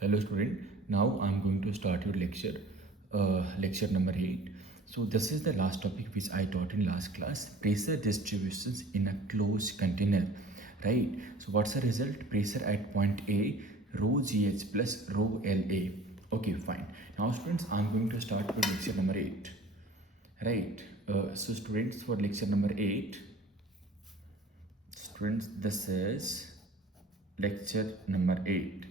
Hello student, now I'm going to start your lecture number 8. So this is the last topic which I taught in last class, pressure distributions in a closed container, right? So what's the result? Pressure at point A, rho GH plus rho LA. Okay, fine. Now students, I'm going to start with lecture number 8, right? So students, for lecture number 8, students, this is lecture number 8.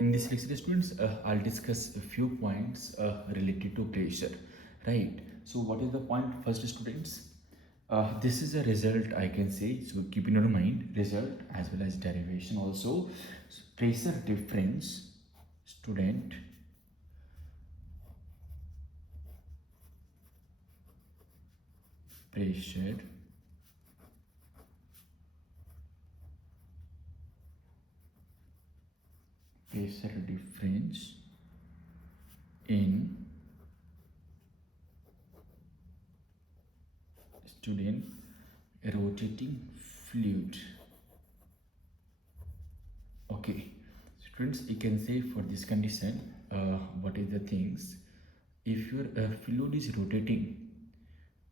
In this lecture, students, I'll discuss a few points related to pressure, right? So what is the point? First, students, this is a result, I can say, so keep in your mind result as well as derivation also. So pressure difference, student, pressure difference in student rotating fluid. Okay, students, you can say for this condition, what is the things? If your fluid is rotating,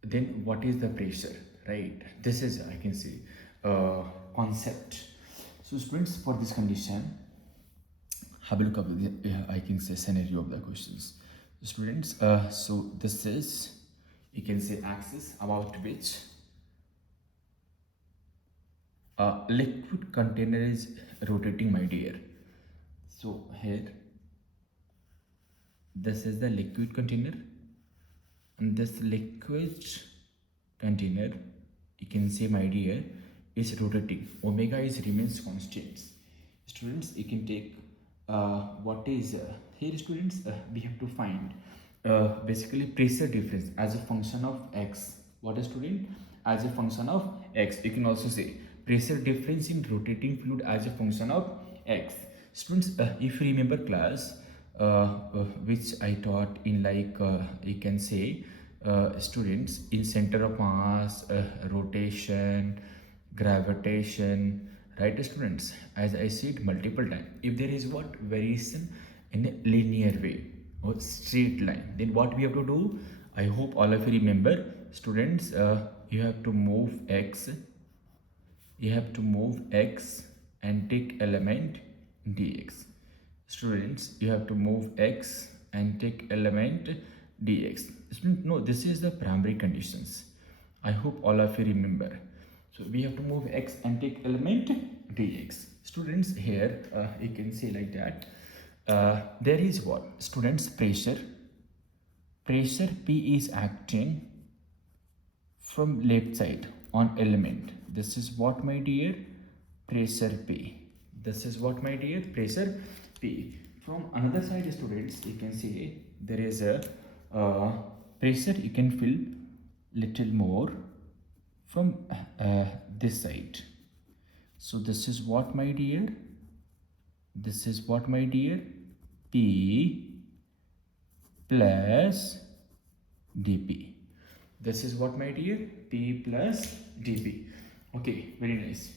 then what is the pressure, right? This is, I can say, concept. So students, for this condition, have a look at the, I can say, scenario of the questions. Students, so this is, you can say, axis about which liquid container is rotating, my dear. So here, this is the liquid container, and this liquid container, you can say, my dear, is rotating. Omega is remains constant. Students, you can take what is here, students, we have to find basically pressure difference as a function of x. What is, student? As a function of x. You can also say pressure difference in rotating fluid as a function of x. Students, if you remember class which I taught in, like, you can say, students, in center of mass, rotation, gravitation, right, students? As I said multiple times, if there is what variation in a linear way or straight line, then what we have to do, I hope all of you remember, students, you have to move x, and take element dx. Students, you have to move x and take element dx. Student, no, this is the primary conditions. I hope all of you remember. So we have to move x and take element dx. Students, here you can say like that. There is what, students? Pressure P is acting from left side on element. This is what, my dear? Pressure P. This is what, my dear? Pressure P. From another side, students, you can see there is a pressure, you can feel little more from this side. So this is what, my dear? This is what, my dear? P plus dp. This is what, my dear? P plus dp. Okay, very nice.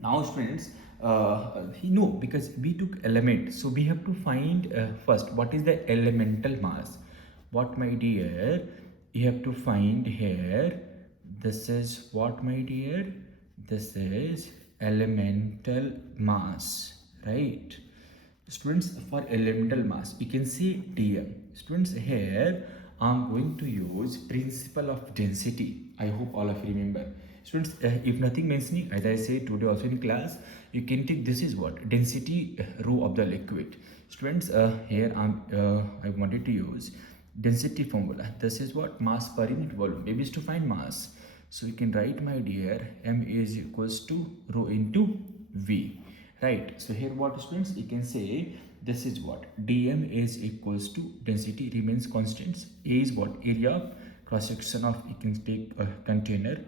Now students, no, because we took element, so we have to find first what is the elemental mass. What, my dear? You have to find here. This is what, my dear? This is elemental mass, right? Students, for elemental mass, you can see dm. Students, here I'm going to use principle of density. I hope all of you remember. Students, if nothing mentioning, as I said today also in class, you can take, this is what, density rho of the liquid. Students, here I wanted to use density formula. This is what, mass per unit volume. Maybe is to find mass. So you can write, my dear, m is equals to rho into v. Right, so here what, students, you can say this is what, dm is equals to density remains constant. A is what, area cross section of, you can take a container,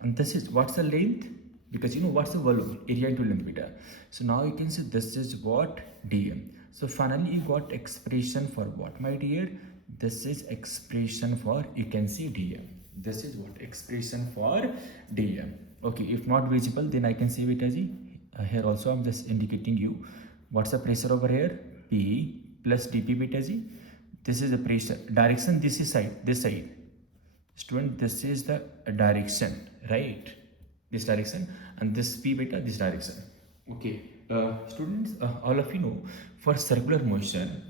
and this is what's the length, because you know what's the volume, area into length beta. So now you can say this is what, dm. So finally you got expression for what, my dear? This is expression for, you can see, dm. This is what, expression for dm. Okay, if not visible, then I can save it as here also I'm just indicating you What's the pressure over here? P plus dp beta g. This is the pressure. Direction, this is side, this side. Student, this is the direction, right? This direction, and this p beta, this direction. Okay, students, all of you know, for circular motion,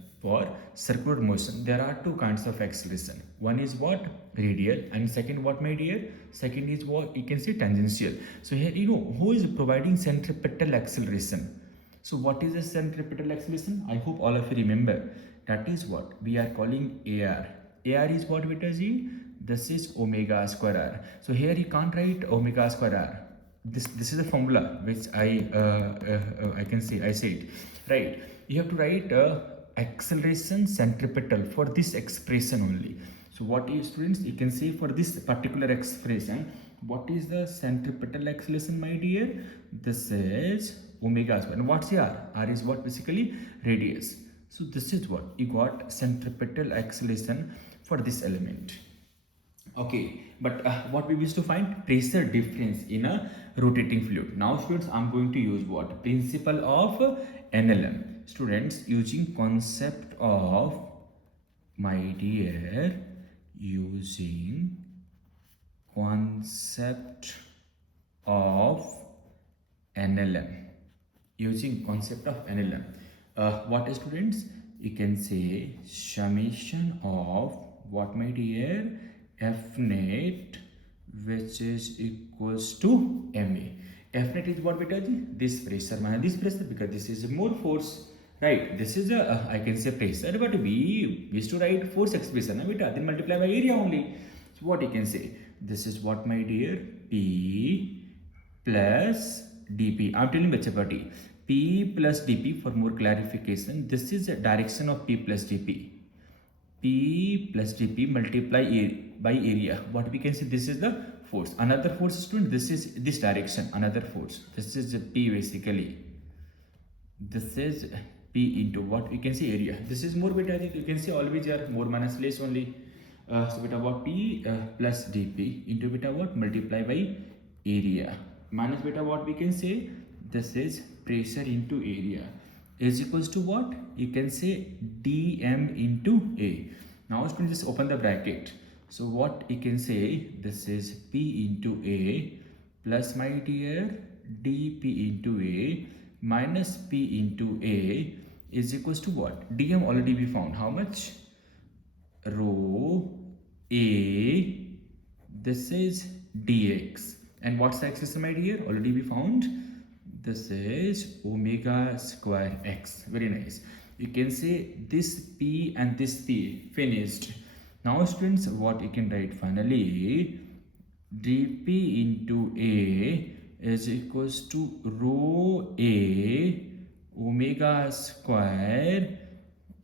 there are two kinds of acceleration. One is what? Radial, and second, what, my dear? Second is what? You can say tangential. So here, you know, who is providing centripetal acceleration? So what is the centripetal acceleration? I hope all of you remember. That is what we are calling AR. AR is what, beta g? This is omega square r. So here you can't write omega square r. This is the formula which I can say, I said, right? You have to write acceleration centripetal for this expression only. So what is, students, you can say for this particular expression, what is the centripetal acceleration, my dear? This is omega square. And what's r? R is what? Basically radius. So this is what you got, centripetal acceleration for this element. Okay, but what we wish to find? Pressure difference in a rotating fluid. Now students, I'm going to use what? Principle of NLM. Students, using concept of, my dear, using concept of NLM. Using concept of NLM. What is, students? You can say summation of what, my dear? F net, which is equals to MA. F net is what, beta ji? This pressure minus this pressure, because this is more force, right? This is a I can say pressure, but we used to write force expression, beta, then multiply by area only. So what you can say? This is what, my dear? P plus dp. I'm telling you, P plus dp for more clarification. This is the direction of P plus dp. P plus dp multiply by area. What we can say? This is the force. Another force, student, this is this direction. Another force. This is P basically. This is P into what we can say? Area. This is more beta. You can see always are more minus less only. So beta what? P plus dp into beta what? Multiply by area. Minus beta what we can say? This is pressure into area is equals to what? You can say dm into A. Now students, just open the bracket. So what you can say? This is P into A plus, my dear, dp into A minus P into A is equals to what? Dm already we found. How much? Rho A. This is dx. And what's the acceleration, my dear? Already we found. This is omega square x. Very nice. You can say this P and this P finished. Now students, what you can write finally? dp into A is equals to rho A omega square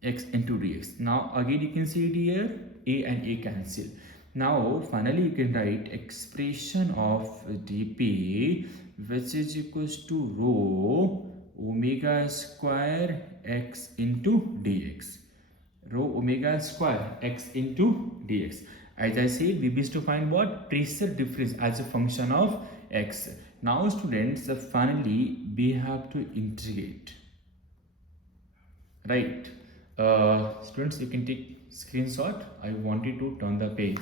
x into dx. Now again you can see here A and A cancel. Now finally you can write expression of dp, which is equals to rho omega square x into dx. Rho omega square x into dx. As I said, we wish to find what? Pressure difference as a function of x. Now students, finally we have to integrate, right? Students, you can take screenshot. I wanted to turn the page.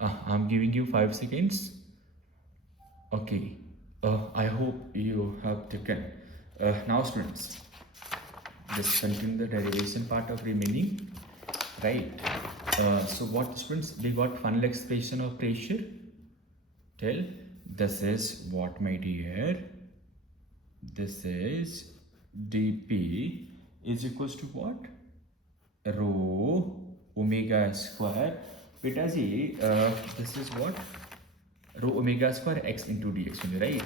I'm giving you 5 seconds. Okay. I hope you have taken. Now students, just continue the derivation part of remaining, right? So what, students, we got final expression of pressure. Tell, this is what, my dear? This is dp is equals to what? Rho omega square beta g. This is what? Rho omega square x into dx only, right?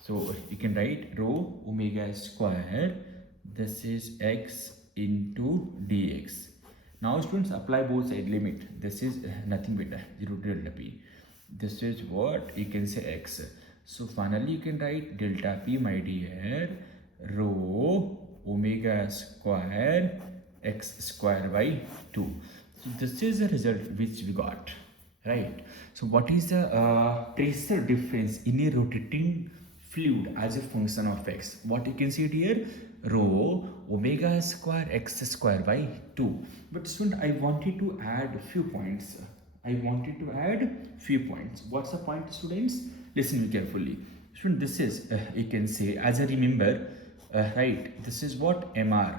So you can write rho omega square, this is x into dx. Now students, apply both side limit. This is nothing but 0 to delta p. This is what you can say x. So finally you can write delta p, my dear, rho omega square x square by 2. So this is the result which we got, right? So what is the pressure difference in a rotating fluid as a function of x? What you can see here, rho omega square x square by 2. But student, I wanted to add few points. What's the point, students? Listen me carefully. Student, this is, you can say, as I remember, right, this is what MR.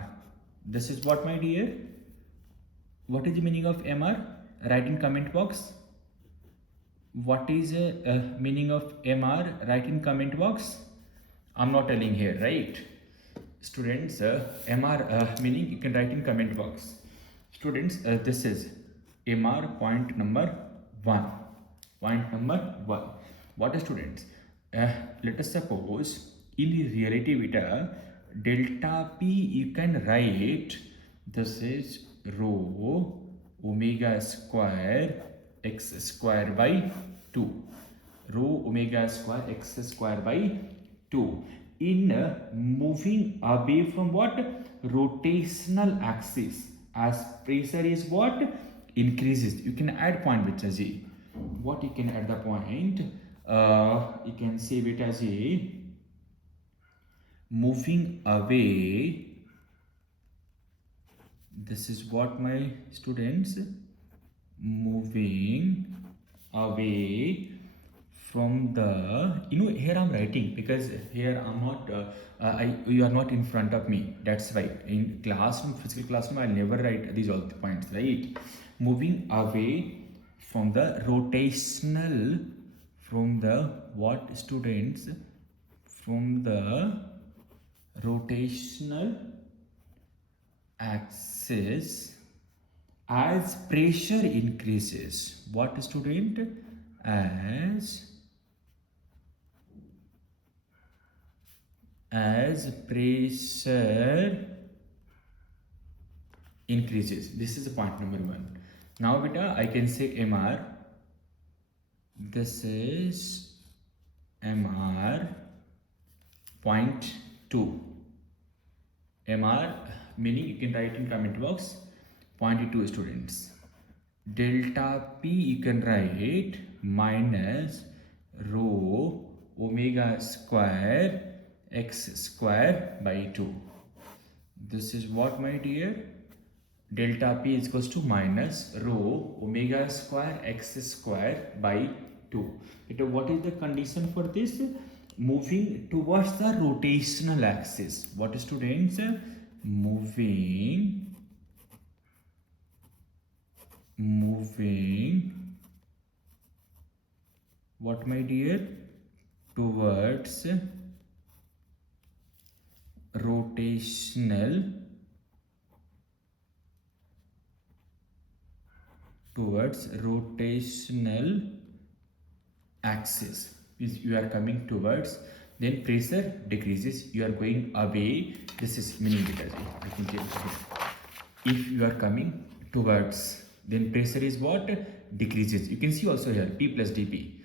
This is what, my dear? What is the meaning of MR? Write in comment box. What is meaning of MR? Write in comment box. I'm not telling here, right? Students, MR meaning you can write in comment box. Students, this is MR point number 1. Point number 1. What is, students? Let us suppose in relativity delta P you can write, this is rho omega square x square by 2. Rho omega square x square by 2. In moving away from what? Rotational axis, as pressure is what? Increases. You can add point with as a, what you can add the point? You can say it as a moving away. This is what, my students? Moving away from the, here I'm writing because here I'm not you are not in front of me, that's why in classroom, physical classroom, I'll never write these all the points, right? Moving away from the rotational, from the what, students? From the rotational axis as pressure increases. What, student? As pressure increases. This is the point number 1. Now beta, I can say MR. This is MR point 2. MR meaning you can write in comment box 0.2, students. Delta P you can write minus rho omega square x square by 2. This is what, my dear? Delta P is equals to minus rho omega square x square by 2. What is the condition for this? Moving towards the rotational axis. What is, students? Moving what, my dear? Towards rotational axis. Is you are coming towards, then pressure decreases, you are going away. This is meaning because I can change it. If you are coming towards, then pressure is what? Decreases. You can see also here P plus dP.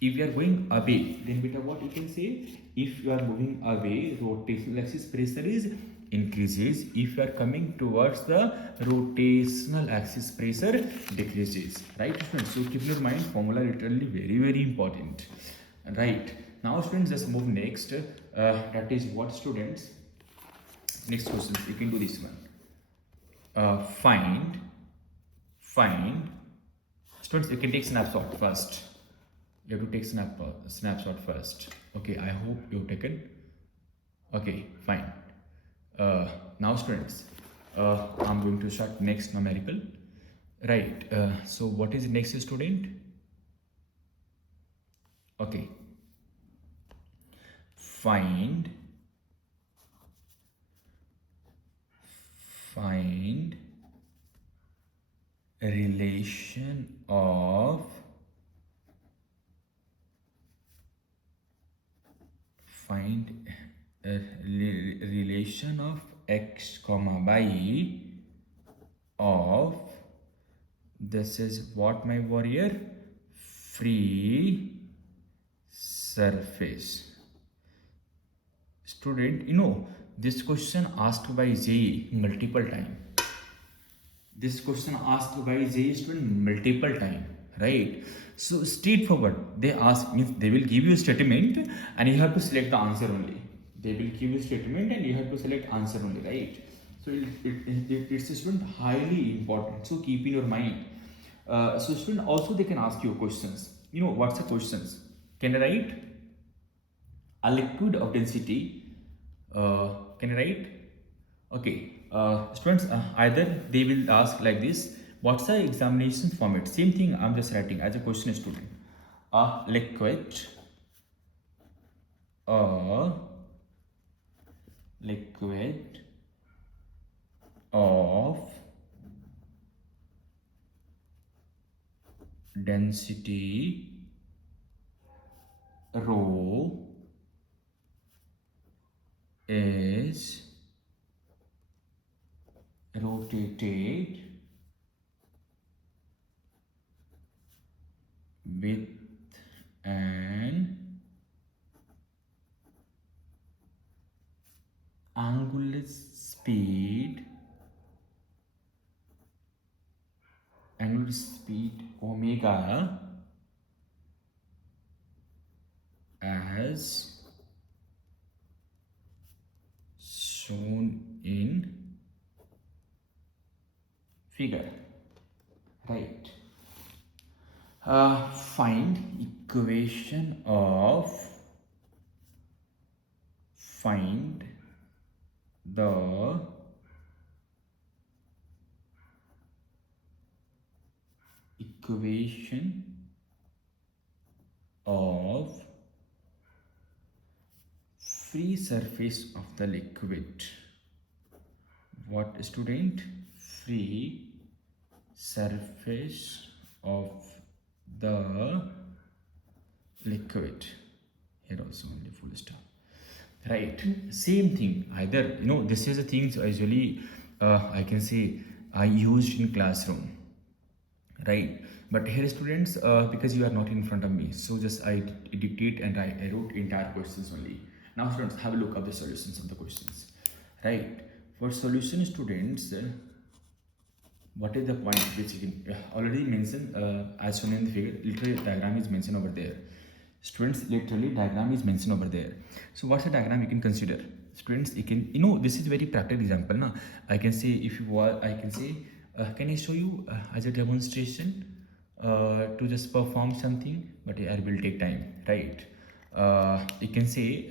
If you are going away, then beta what you can say? If you are moving away, rotational axis pressure is increases. If you are coming towards the rotational axis, pressure decreases. Right, students? So keep in your mind, formula literally very, very important. Right. Now, students, just move next. That is what, students? Next question. You can do this one. Find. Students, you can take snapshot first. You have to take snapshot first. Okay, I hope you've taken. Okay, fine. Now, students, I'm going to start next numerical. Right. So what is next, student? Okay. Find a relation of x comma y of, this is what, my warrior? Free surface. Student, this question asked by JEE multiple time. This question asked by JEE student multiple time, right? So straightforward, they ask, means they will give you a statement and you have to select the answer only. They will give a statement and you have to select answer only, right? So it's a student highly important. So keep in your mind. So student also they can ask you questions. You know what's the questions? Can I write a liquid of density? Can I write? Okay, students, either they will ask like this, what's the examination format? Same thing I'm just writing as a question student. A liquid, a liquid of density rho is rotated with an angular speed omega as shown in figure, right? Find equation of find the equation of free surface of the liquid. What student? Free surface of the liquid. Here also only full stop. Right, same thing. Either this is the things usually I can say I used in classroom, right? But here students, because you are not in front of me, so just I dictate and I wrote entire questions only. Now students, have a look at the solutions of the questions, right? For solution students, what is the point which you can already mentioned as shown in the figure? Literally diagram is mentioned over there. Students, literally diagram is mentioned over there. So what's the diagram you can consider? Students, you can, this is very practical example now. I can say, if you want, I can say, can I show you as a demonstration to just perform something, but I will take time, right? You can say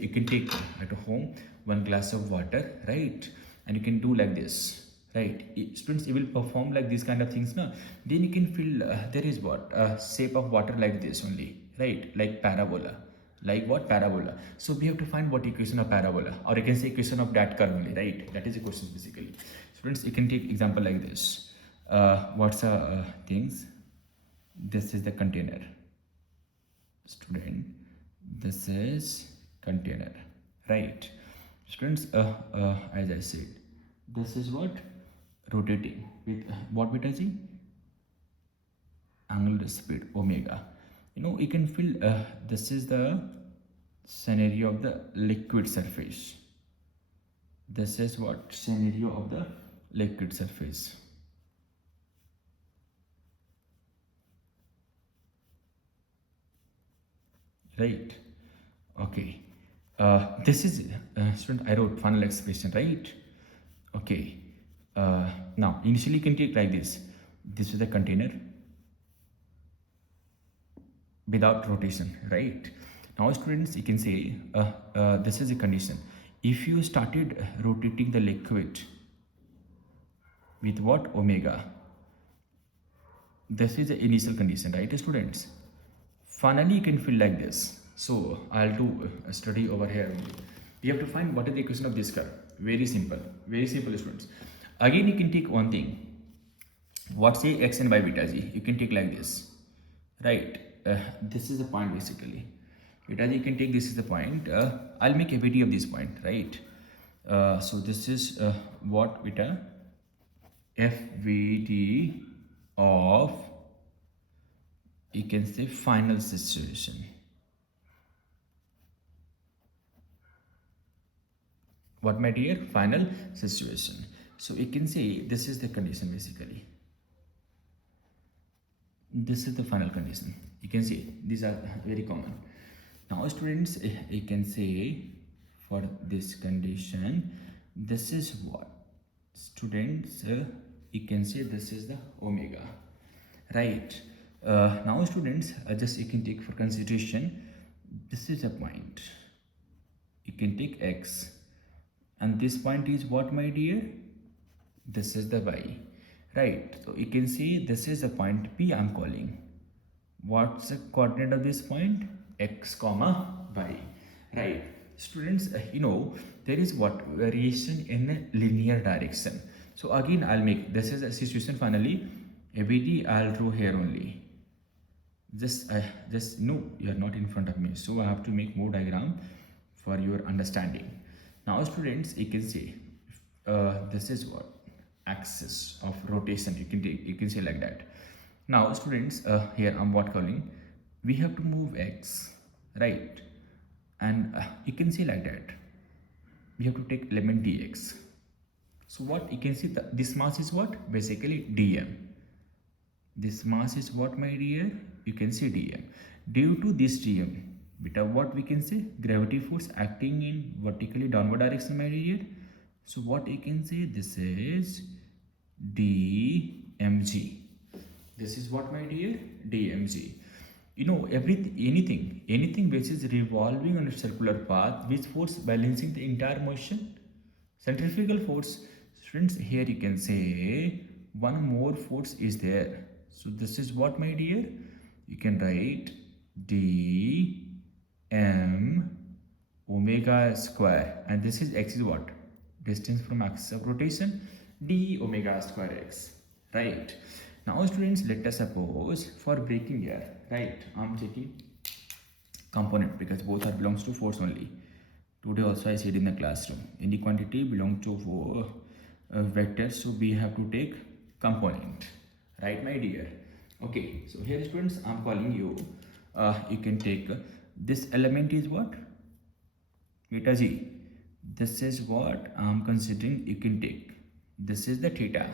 you can take at home one glass of water, right? And you can do like this, right? Students, you will perform like these kind of things now. Then you can feel there is what shape of water like this only, right? Like parabola. Like what? Parabola. So we have to find what equation of parabola, or you can say equation of that curve only, right? That is the question basically. Students, you can take example like this. What's the things? This is the container. Student, this is container, right? Students, as I said, this is what? Rotating with what we touching? Angular speed omega. You can feel this is the scenario of the liquid surface. This is what? Scenario of the liquid surface. Right? Okay. This is student, I wrote final expression, right? Okay. Now initially you can take like this. This is the container without rotation, right? Now students, you can say this is a condition. If you started rotating the liquid with what? Omega. This is the initial condition, right students? Finally you can feel like this. So I'll do a study over here. We have to find what is the equation of this curve. Very simple students. Again you can take one thing. What say x and y beta g? You can take like this, right? This is the point basically. Beta g you can take, this is the point. I'll make a video of this point, right? So this is what beta FVD of, you can say, final situation. What, my dear? Final situation. So you can say this is the condition basically. This is the final condition. You can see these are very common. Now students, you can say for this condition, this is what students, you can say this is the omega, right? Now students, just you can take for consideration, this is a point, you can take x, and this point is what, my dear? This is the y, right? So you can see this is the point P I'm calling. What's the coordinate of this point? X comma y, right? Students, there is what variation in a linear direction. So again, I'll make this is a situation finally. ABD I'll draw here only. Just no, you are not in front of me, so I have to make more diagram for your understanding. Now students, you can see this is what axis of rotation, you can say like that. Now students, here I'm what calling, we have to move x, right? And you can see like that, we have to take element dx. So what you can see, this mass is what, basically dm. This mass is what, my dear? You can see dm. Due to this dm, beta, what we can say, gravity force acting in vertically downward direction, my dear. So what you can say, this is dmg. This is what, my dear? dmg. Anything which is revolving on a circular path, which force balancing the entire motion? Centrifugal force. Students, here you can say one more force is there. So this is what, my dear? You can write dm omega square, and this is x is what? Distance from axis of rotation, d omega square x, right? Now students, let us suppose for breaking here, right? I'm taking component because both are belongs to force only. Today also I said in the classroom, any quantity belong to vectors, so we have to take component, right, my dear? Okay, so here students, I'm calling you, you can take this element is what? Beta g. This is what I'm considering, you can take. This is the theta.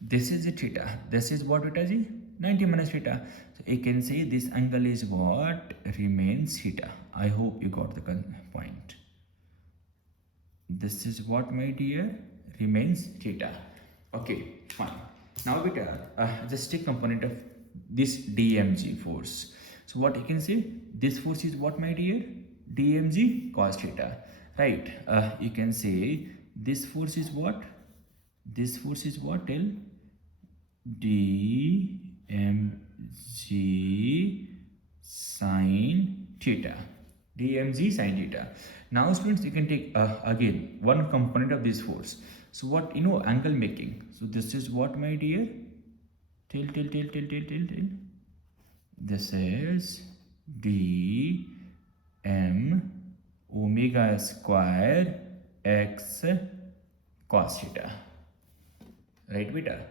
This is the theta. This is what, beta g? 90 minus theta. So you can say this angle is what? Remains theta. I hope you got the point. This is what, my dear? Remains theta. Okay, fine. Now beta, just take component of this dmg force. So what you can say, this force is what, my dear? dmg cos theta, right? You can say this force is what? This force is what? Tell. dmg sine theta. dmg sine theta. Now students, you can take again one component of this force. So what, angle making. So this is what, my dear? Till. This is dm omega square x cos theta, right, beta?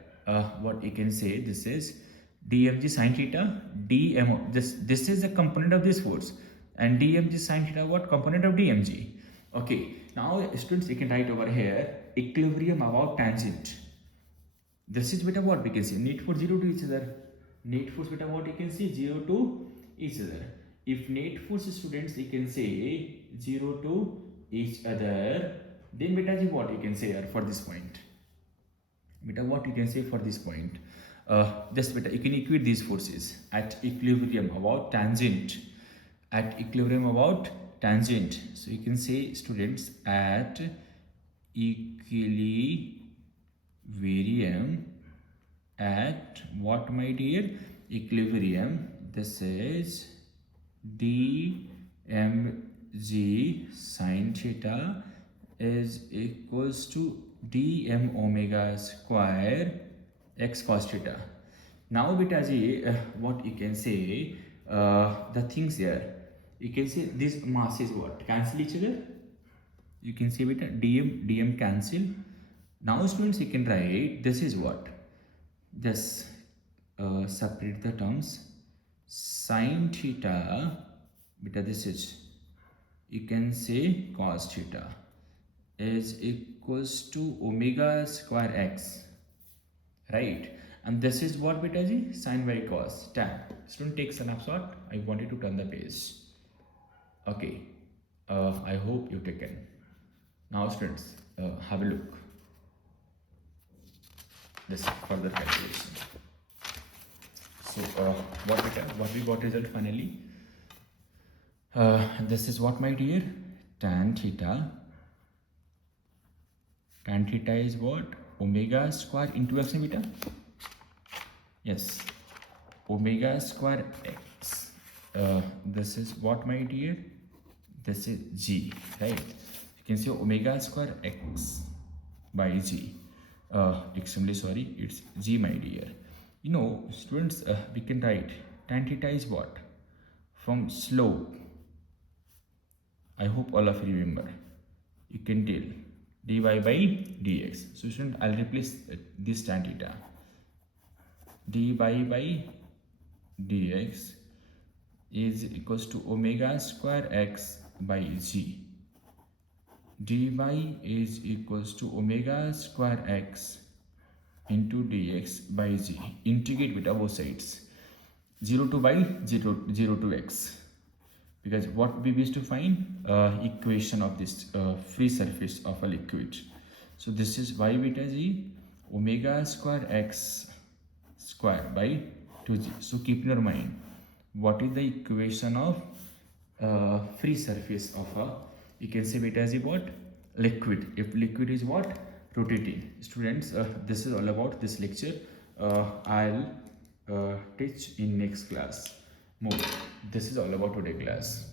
What you can say, this is dmg sine theta, dm, this is a component of this force, and dmg sine theta, what? Component of dmg. Okay, now students, you can write over here equilibrium about tangent. This is beta what we can say, net force 0 to each other. Net force beta what you can see, 0 to each other. If net force, students, you can say 0 to each other, then beta g what you can say for this point. Beta what you can say for this point. Just beta, you can equate these forces at equilibrium about tangent. At equilibrium about tangent. So you can say, students, at equilibrium, at what, my dear? Equilibrium. This is dmg sine theta is equals to dm omega square x cos theta. Now beta g, what you can say, the things here, you can say this mass is what? Cancel each other. You can say beta dm cancel. Now students, you can write this is what? Just separate the terms. Sine theta, beta, this is, you can say cos theta is equals to omega square x, right? And this is what, beta g? Sine y cos tan. Student, take snapshot. I wanted to turn the page. Okay, I hope you've taken. Now students, have a look this further calculation. So what we got result finally. This is what, my dear? Tan theta. Tan theta is what? Omega square into x and beta. Yes, omega square x. This is what, my dear? This is g, right? You can say omega square x by g. Extremely sorry, it's g, my dear. You know, students, we can write tan theta is what? From slope. I hope all of you remember. You can tell dy by dx. So student, I'll replace this tan theta. dy by dx is equals to omega square x by g. dy is equals to omega square x into dx by g. Integrate beta both sides. 0 to y, 0 to x. Because what we wish to find, equation of this free surface of a liquid. So this is y beta g omega square x square by 2g. So keep in your mind, what is the equation of free surface of a, you can say beta g what? Liquid. If liquid is what? Rotating. Students, this is all about this lecture. I'll teach in next class more. This is all about today class.